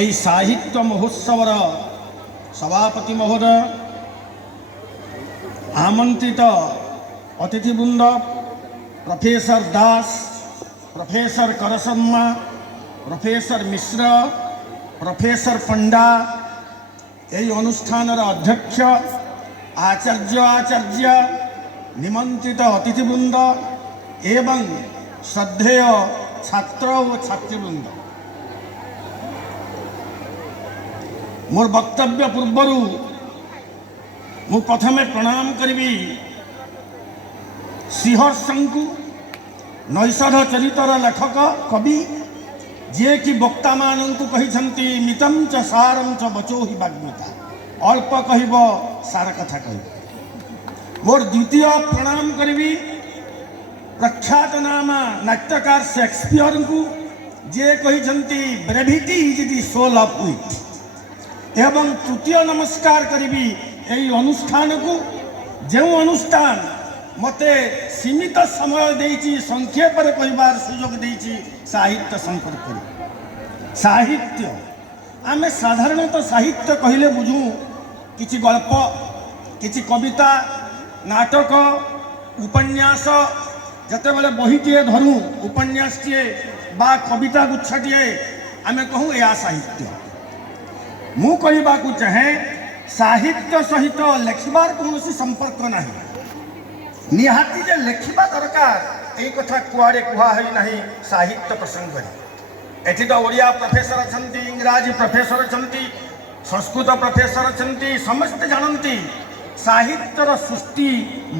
এই সাহিত্য মহোৎসবর সভাপতি মহোদয়, আমন্ত্রিত অতিথিবৃন্দ, প্রফেসর দাস, প্রফেসর করশর্মা, প্রফেসর মিশ্র, প্রফেসর পণ্ডা, এই অনুষ্ঠানের অধ্যক্ষ, আচার্য নিমন্ত্রিত অতিথিবৃন্দ এবং শ্রদ্ধেয় ছাত্র ও ছাত্রীবৃন্দ, মোর বক্তব্য পূর্বর মু প্রথমে প্রণাম করিবি শ্রীহর্ষঙ্কু, নৈষধ চরিতর লেখক কবি, যে কি বক্তা মানଙ୍କୁ କହିଛନ୍ତି মিতম চ সারম চ বচো হি বাগ্মিতা, অল্প কহিব সার কথা কহিব। মোর দ্বিতীয় প্রণাম করিবি প্রখ্যাত নামা নাট্যকার শেক্সপিয়রଙ୍କୁ, যে କହିଛନ୍ତି brevity is the soul of wit. এবং তৃতীয় নমস্কার করিবি এই অনুষ্ঠানকু, যে অনুষ্ঠান মতে সীমিত সময় দেইছি, সংক্ষেপরে কহিবার সুযোগ দেইছি সাহিত্য সম্পর্কে। সাহিত্য আমি সাধারণত সাহিত্য কহিলে বুঝু কিছু গল্প, কিছু কবিতা, নাটক, উপন্যাস। যেতবেলে বহিটিয়ে ধরু, উপন্যাসটিয়ে বা কবিতা গুচ্ছটিয়ে, আমি কহু এয়া সাহিত্য। মু কহিবাকু চাহে সাহিত্য সহিত লেখিবার কৌশি সম্পর্ক নাই। নিহাতি যে লেখিবা দরকার এই কথা কুয়াড়ে কুহা হই নাই সাহিত্য প্রসঙ্গরে। এটি তো ওড়িয়া প্রফেসর অছন্তি, ইংরাজী প্রফেসর অছন্তি, সংস্কৃত প্রফেসর অছন্তি, সমস্তে জানନ୍ତି সাহিত্যর সৃষ্টি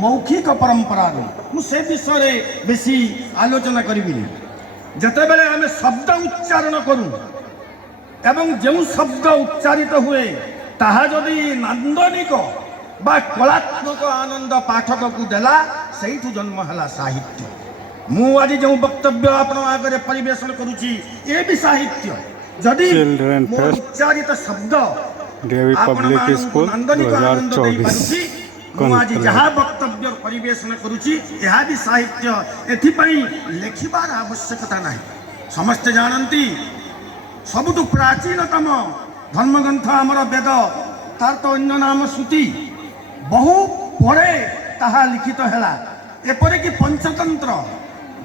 মৌখিক পরম্পরার। মু সে বিষয়ে বেশি আলোচনা করিবিনি। যেতবেলে আমি শব্দ উচ্চারণ করু এবং যে শব্দ উচ্চারিত হুয়ে তাহা যদি নান্দনিক বা কলাত্মক আনন্দ পাঠকକୁ দেলা, সেইঠু জন্ম হেলা সাহিত্য। মু আজি যে বক্তব্য আপনার আগরে পরিবেশন করুছি এ বি সাহিত্য। যদি উচ্চারিত শব্দ নান্দনিক আনন্দ দেই পারুছি, মু আজি যাহা বক্তব্য পরিবেশন করুছি এহা বি সাহিত্য। এথিপাই লেখিবার আবশ্যকতা নাই। সমস্তে জানନ୍ତି सबुठु प्राचीनतम धर्मग्रंथ आमर वेद, तार तो अन्य नाम श्रुति। बहु परे ताहा लिखित हैला। एपरिक पंचतंत्र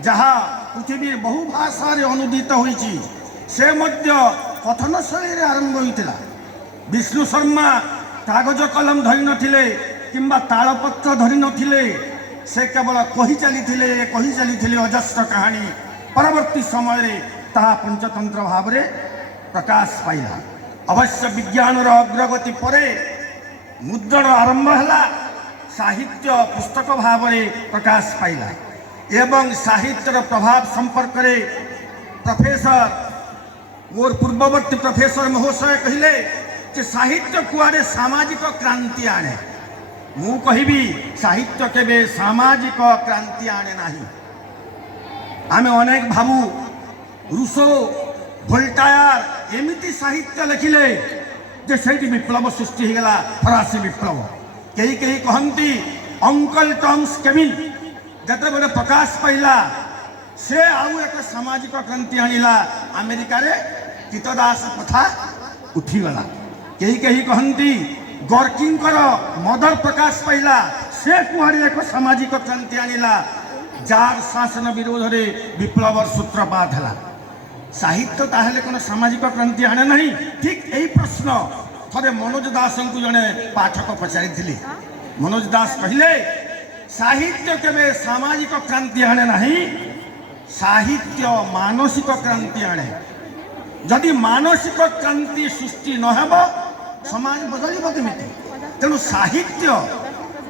जहा पृथ्वी बहु भाषा रे अनुदित होईची, से मध्य कथन शैली रे आरंभ होइतिला। विष्णु शर्मा कागज कलम धरि नथिले किंबा तालपत्र धरि नथिले, से केवल कही चली अजस्र कहानी। परवर्ती समय रे ताहा पंचतंत्र भाव रे प्रकाश पाइला। अवश्य विज्ञान अग्रगति परे मुद्रण आरंभ है, साहित्य पुस्तक भाव में प्रकाश पाइला। एवं साहित्यर प्रभाव संपर्क रे प्रोफेसर मोर पूर्ववर्ती प्रोफेसर महोदय कहले कि साहित्य कुआडे सामाजिक क्रांति आने। मु कहिबी साहित्य केबे सामाजिक क्रांति आने नाही। आमे अनेक भाबू रूसो, भोल्टायर एमिति साहित्य लिखिले जे सेठी विप्लव सृष्टि हो गला, फरासी विप्लव। कई कहती अंकल टॉम्स केविन जिते प्रकाश पाइला, से आउ एक सामाजिक क्रांति आनिला। अमेरिका रे कीटदास कथा उठीगला। कई कहती गर्किंकर मदर प्रकाश पाइला, से कुआड़े एक सामाजिक क्रांति आनिला। जार शासन विरोध रे विप्लवर सूत्रपात है। साहित्य ताहले कोन सामाजिक क्रांति आने नहीं? ठीक यही प्रश्न थरे मनोज दास को जड़े पाठक पचारि। मनोज दास कहले साहित्य केबे सामाजिक क्रांति आने नहीं, साहित्य मानसिक क्रांति आने। जदि मानसिक क्रांति सृष्टि नहेब समाज बदलिब केमिति? तेणु साहित्य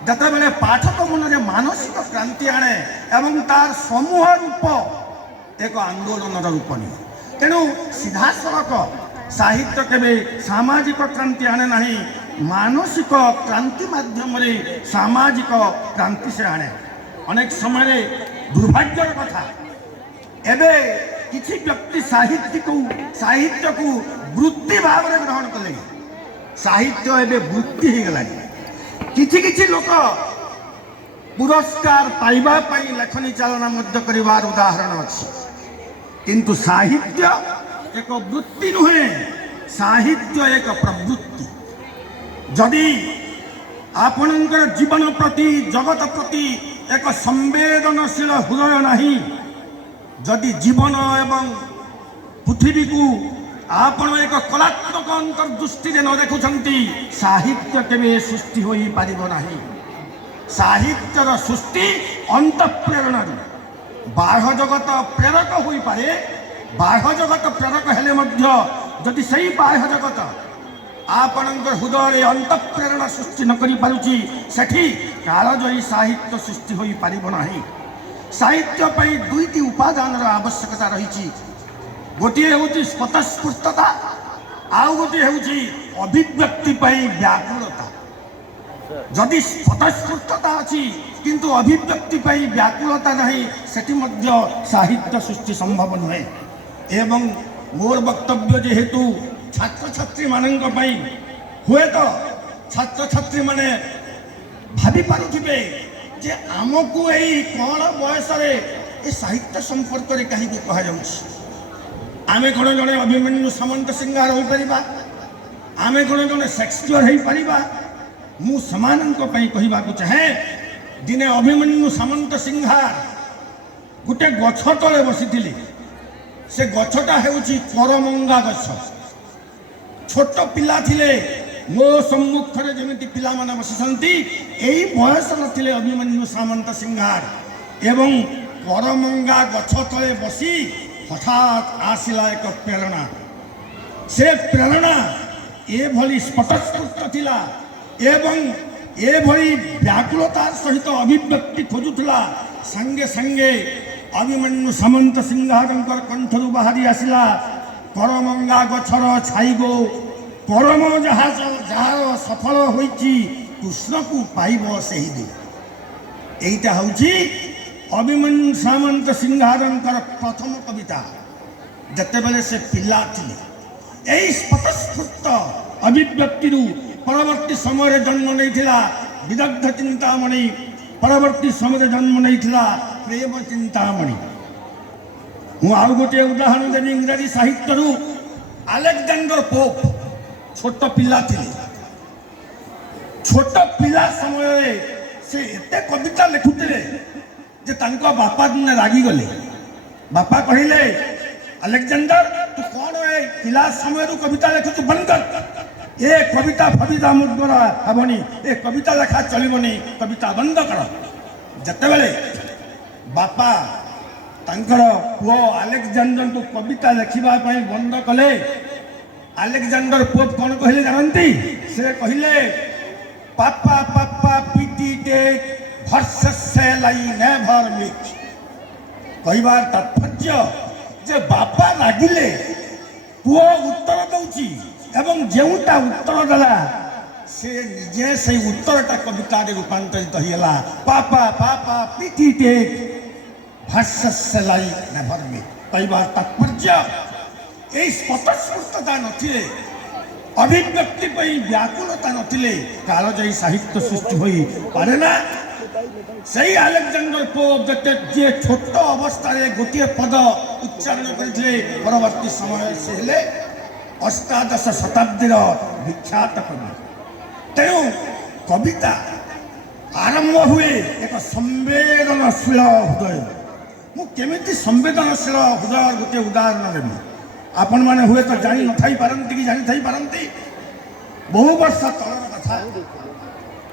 जतबेले पाठक मन मानसिक क्रांति आने एवं तार समूह रूप एक आंदोलन रूप नहीं। तेणु सीधा सड़क साहित्य केबे सामाजिक क्रांति आने नहीं, मानसिक क्रांति माध्यम रे सामाजिक क्रांति से आने। अनेक समय दुर्भाग्यर कथा एबे किछि व्यक्ति साहित्य को वृत्ति भाव में ग्रहण कले। साहित्य एबे वृत्ति हो गला। किछि लोक पुरस्कार पाइबा पाई लेखनी चालना मध्य करिवार उदाहरण अछि। किंतु साहित्य एक वृत्ति नुहे, साहित्य एक प्रवृत्ति जदि आपणकर जीवन प्रति जगत प्रति एक संवेदनशील हृदय नहीं जदि जीवन एवं पृथ्वी को आपण एक कलात्मक अंतर्दृष्टि न देखुंती साहित्य केवे सृष्टि हो पारिब नाही। साहित्यर सृष्टि अंतःप्रेरणा बाह्य जगत प्रेरक हो पारे बाह्य जगत प्रेरक हेले मध्य जदि सही बाह्य जगत आपणकर हृदय अंतःप्रेरणा सृष्टि न करि पारुची सेठी कालजयी साहित्य सृष्टि हो पारिब नाही। साहित्य पई दुईटी उपादान आवश्यकता रही गोटे हूँ स्वतःस्फूर्तता आउ गोटे हूँ अभिव्यक्ति व्याकुलता। जदि स्वतःस्फूर्तता अच्छी किंतु अभिव्यक्ति व्याकुलता नहीं सेठी मध्य साहित्य सृष्टि संभव नुहे। एवं मोर वक्तव्य जेहेतु छात्र छात्री मानक हुए तो छात्र छात्री माने भाभी पारुथिबे जे आमको यही कौन बयस साहित्य संपर्क में कहीं कह आमे कौन जड़े अभिमन्यु सामंत सिंहार हो पारिबा आमे कौन जड़े शेक्सपियर हो पारिबा मु समानंक पई कहिबा को चाहे दिने अभिमन्यु सामंत सिंहार गोटे गछ तले बसिथिले से गछटा हेउची करमंगा गछ छोट पिला थिले मो सम्मुख रे जेमिति पिला माने बसिसंती एई बयस नथिले अभिमन्यु सामंत सिंहार एवं करमंगा गछ तले बसी हठात आसिला एक प्रेरणा से प्रेरणा ए भली स्फटस्फूर्त थिला एवं ए भली व्याकुलतार सहित अभिव्यक्ति खोजुला संगे संगे अभिमन्यु सामंत सिंहारंकर कंठरू बाहरी आसिला करमंगा गछर छाइबो परम जहाज जार सफल होइची कृष्ण को पाइब सही दिन एटा हउची अभिमन्यु सामंत सिंहारंकर प्रथम कविता जते बेले से पिला थिले एई स्फटस्फूर्त अभिव्यक्ति परवर्ती समय जन्म नहीं विदग्ध चिंतामणि परवर्ती समय जन्म नहीं प्रेम चिंतामणि हूँ आउ गोटे उदाहरण देवी इंग्राजी साहित्य अलेक्जेंडर पोप छोट पिला थिले छोट पिला समय से एते कविता लिखुते जे तांको बापा दिने रागी गले बापा कहले अलेक्जेंडर तू कौन है पिला समय कविता लिखु बंद कर ए कविता फबिता मुद्रा हेबनी ए कविता लेखा चलबनी कविता बंद कर जते बेले बापा तांकर पुओ अलेक्जेंडर को कविता लिखिबा पई बंद कले अलेक्जेंडर पोप कौन कहले जानती से कहले पापा पापा पीटी टेक versus shall I never meet कहबार तात्पर्य जे बापा रागिले पुओ उत्तर दउची एवं जेउटा उत्तर दला से निजे से उत्तरटा कविता रे रूपांतरित हिला पापा पापा पीटी टेक versus shall I never meet कहबार तात्पर्य ए स्वतःस्फूर्तता नथिले अभिव्यक्ति पई व्याकुलता नथिले कालजयी साहित्य सृष्टि होई पारे ना। सही अलेक्जेंडर पोप जे छोट अवस्था गोटे पद उच्चारण करते परवर्ती समय से हेले अष्टादश शताब्दीर विख्यात कवि तेणु कविता आरंभ हुए एक संवेदनशील हृदय मुझे संवेदनशील हृदय गोटे उदाहरण देवी आपण मैंने हुए तो जानी न पारती कि जानी पारती बहु वर्ष तलर कथा